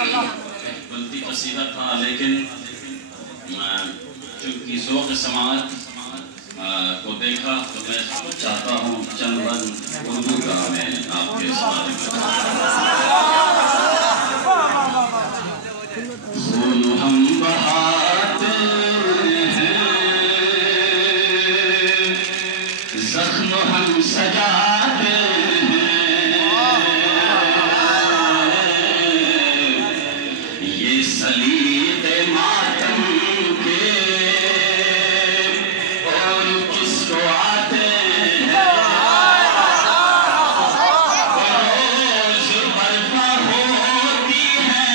بلتی قصیدہ تھا، لیکن چونکہ ذوق سماعت کو دیکھا تو میں چاہتا ہوں چند بند اردو کا میں آپ کے سامنے خون ہم بہاتے ہیں، زخم ہم سجاتے ہیں، یہ سلیب ماتم کے اور کس کو آتے ہیں، روز برپا ہوتی ہے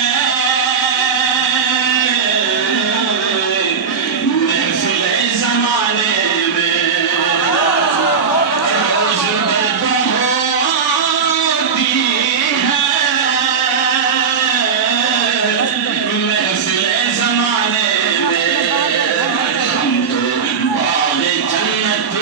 محفل زمانے میں، روز برپا ہوتی ہے محفل زمانے میں، ہم تو باغ جنت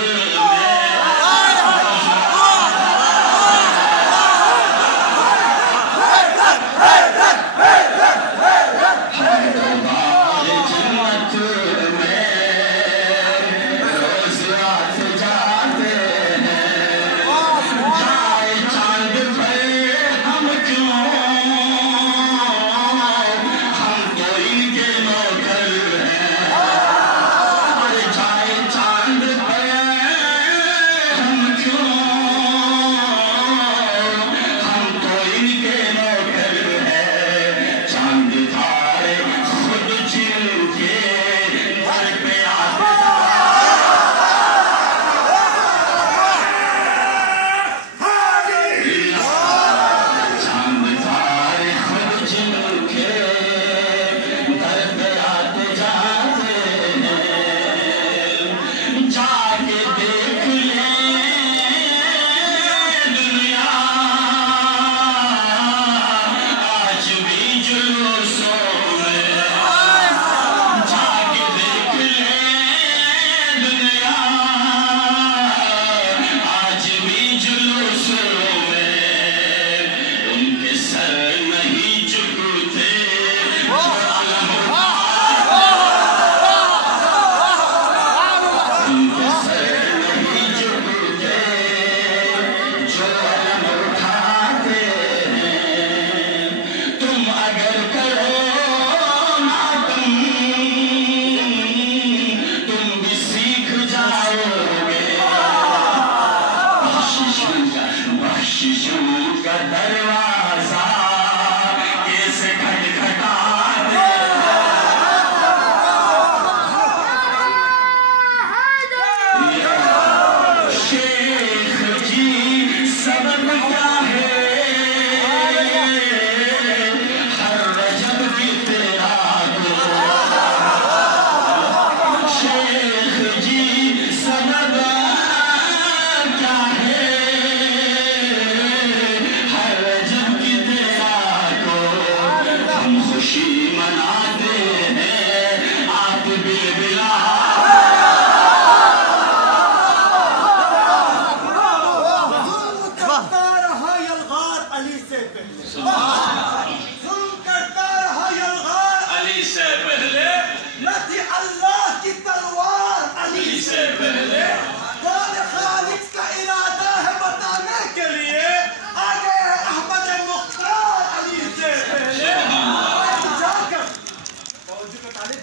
بخششوں کا دروازہ کیسے کھٹکھٹاتے شیخ جی سبب کیا ہے ہر رجب کی تیرا کو، شیخ جی سبب کیا ہے خوشی مناتے ہیں آپ بلبلا کرتا رہا یلغار علی سے پہلے، ظلم کرتا رہا یلغار علی سے پہلے، نہ تھی اللہ کی تلوار علی سے پہلے، قول خالق کا ارادہ ہے بتانے کے لیے آگے ہے احمد مختار علی سے پہلے، جا کر فوج کا تعلق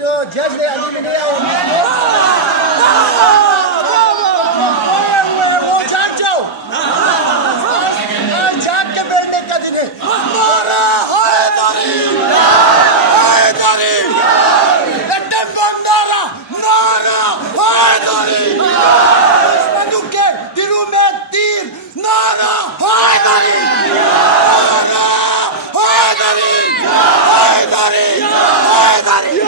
جو جج نے علی میں لیا وہ جاگ جاؤ، جاگ کے بیٹھنے کا دن ہے. نعرہ حیدری، حیدری، لٹن بم نعرہ، نعرہ حیدری، دشمنوں کے دلوں میں تیر، نعرہ حیدری، نعرہ حیدری، حیدری، حیدری.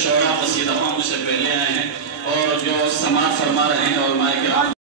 شعراء قصیدہ مجھ سے پہلے آئے ہیں اور جو سماعت فرما رہے ہیں اور مائک